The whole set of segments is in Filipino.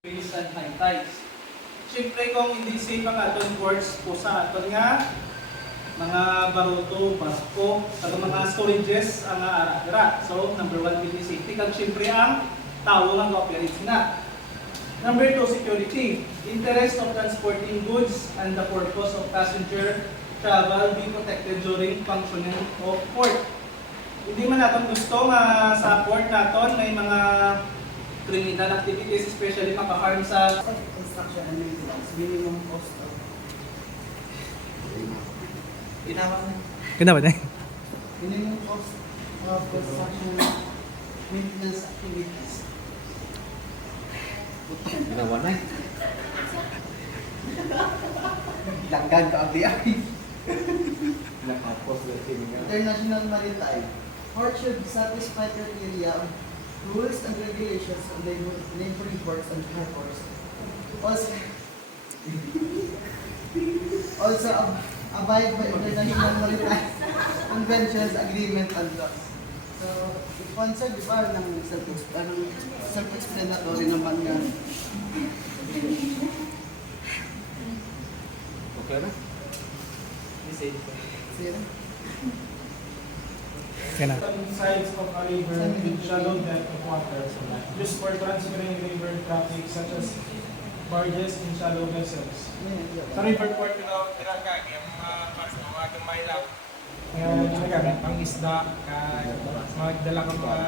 Base and high tides. Siyempre kung hindi safe ang aton ports po sa aton nga mga baruto, basko, at mga storages ang ara-ara. So, number 1 building safety. Kag siyempre ang tao nga operate na. Number 2, security. Interest of transporting goods and the purpose of passenger travel be protected during functioning of port. Hindi man natin gusto nga sa port naton may mga criminal activities, especially makaharm sa Construction and maintenance, minimum cost of Kenapa nih? minimum cost of construction maintenance activities. Ginawa na eh. Langgan ka ang diay. Nakapos na sininga. International Maritime. Port should satisfy criteria of rules and regulations on neighboring ports and harbors. Also abide by international maritime conventions, agreement, and laws. So, sponsor, di ba, ng self-explanatory naman yan. Okay na? Sir? Kena. Sides of a river with shallow depth of water used for transferring river traffic such as barges and shallow vessels. Sa river port pinagkag yung mga gamay lang. Ginagamit pang isda, magdala ng mga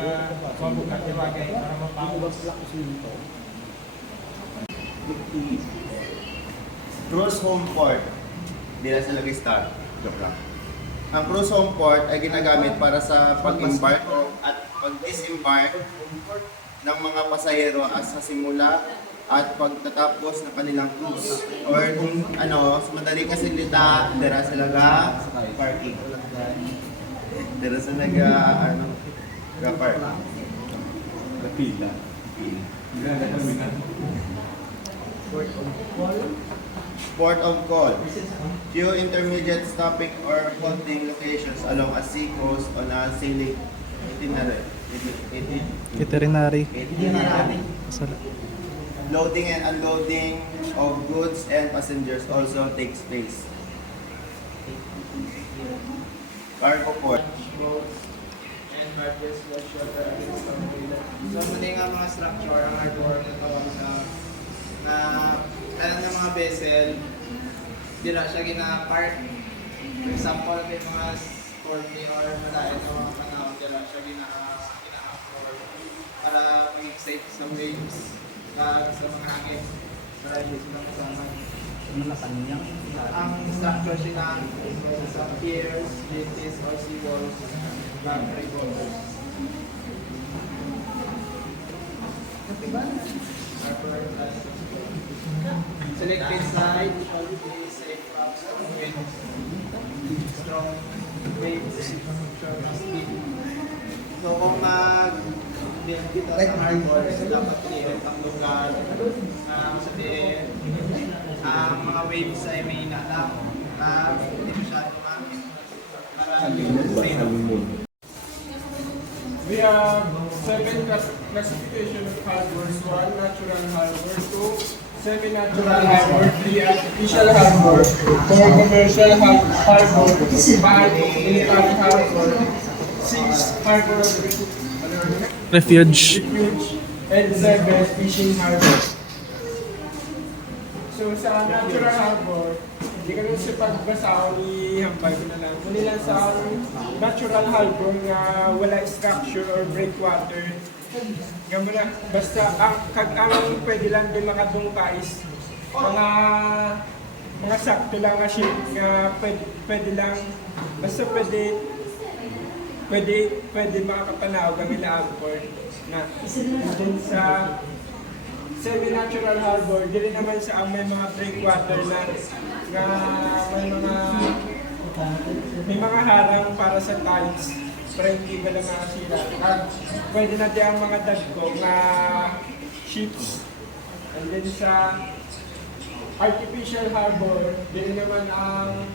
mabukat na bagay para mapawas. Cruise home port. Hindi na sila start. Joke lang. Ang cruise home port ay ginagamit para sa pag-embark at pag-disembark ng mga pasahero sa simula at pagtatapos ng kanilang cruise. Or kung sa madali kasi dita, dira sila parking. Dira sila park. Pila. Port of call. Few intermediate stopping or halting locations along a sea coast on a sailing itinerary. Veterinary. Itinerary. Loading and unloading of goods and passengers also takes place. Cargo port. and barges that shelter against storm weather. So, mali nga mga structure ang harbor na tawag na kaya ng mga vessel, di na siya gina-park. For example, may mga stormy or malayan na mga panahon, di na siya gina-afford para maging safe sa waves, sa mga hangin, para hindi sila kasama. Ang structure siya sa piers, jetties, or seawalls, back breakwaters. Selected side, safe from winds, strong waves, speed. So kung mag-build dito sa harbor, dapat clear ang lugar, sabihin, ang mga waves ay may inalam, hindi masyado kumamit para safe. We have 7 classification of harbors: 1 natural harbor, 2 semi-natural harbor, 3 artificial harbor, 4 commercial harbor, 5 military harbor, 6 harbor of Refuge. refuge, and 7 fishing harbor. So sa natural harbor, hindi ka sa pagbasa ni hambay ko na lang. Muli lang sa natural harbor nga wala structure or breakwater. Gamo na, basta ang pwede lang din makadungka is mga sakto lang nga ship nga pwede lang, basta pwede makakapanawag ang ilaagport na dun sa semi-natural harbor, dili naman sa may mga breakwater na may mga harang para sa tides para hindi ba lang makasira. At pwede na di ang mga dagko na ships. And then sa artificial harbor, dili naman ang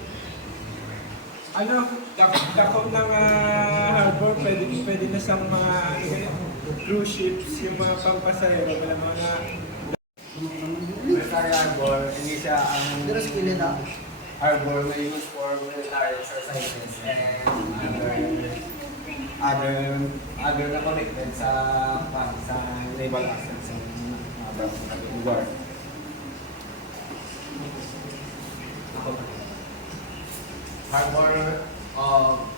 dako ng harbor, pwede na sa mga cruise ships, yung mga pampasahero, wala mga military harbor, hindi siya ang Pero sa kilid ah. harbor na used for military exercises and other na connected sa naval assets sa mga lugar. Harbor of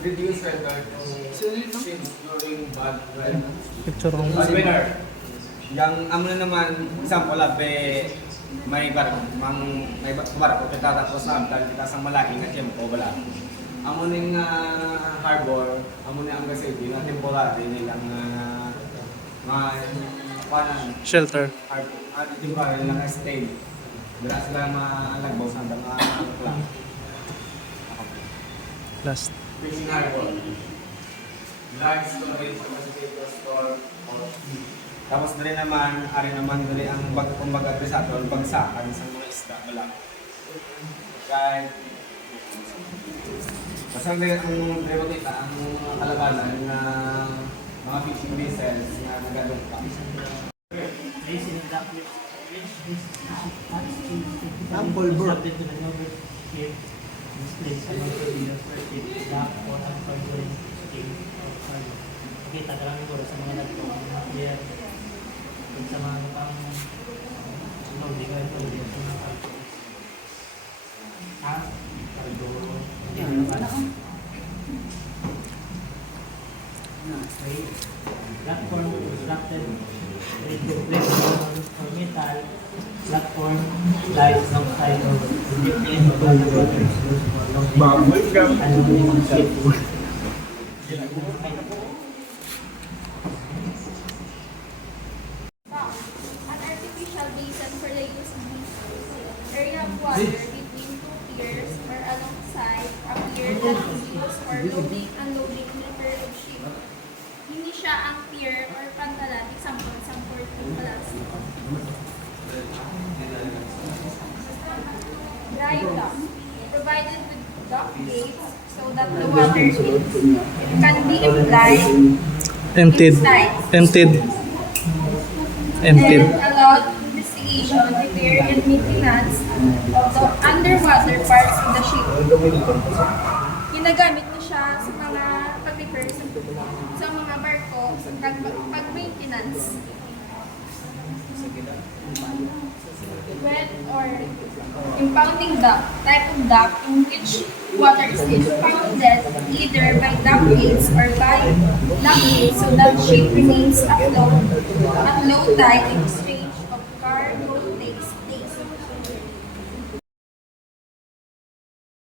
reduce weather to ships during bad weather. Picture ko. Bad weather. Yang amo na naman example labi may barko may barko kita tapos sa amtal kita sa malaki nga tiempo wala. Amo ning harbor, amo ni ang city na temporary nilang panan Shelter. harbor at temporary lang stay. Wala sila maalagbaw sa mga club. Last. Fishing harbor. Large storage capacity to store or tapos dali naman, ari naman dali ang kumbaga sa aton bagsakan sa mga isda wala. Kahit basta dali ang dali makita ang mga kalabanan na mga fishing vessels na nagadong pa. Ang pulbur. Kita ka lang siguro sa mga nagpo, mga clear, sa mga pang loading or loading sa mga cargo. Cargo, hindi naman. Platform constructed with the for metal, platform lies alongside of different Bubble gum. aluminum ship. An artificial basin for the use of this area of water between two piers or alongside a pier that is used for loading and unloading repair of ship. Hindi siya ang pier or pantalan, example, sa port of Palacio. Dry dock, provided with dock gates so that the water can be applied Emptied. inside. Emptied. Emptied. And allowed investigation, repair, and maintenance of the underwater parts of the ship. Ginagamit niya siya sa mga pag-repair sa mga barko, pag-maintenance. Wet or impounding dock, type of dock in which water is impounded either by dock gates or by lock gates so that ship remains afloat at low tide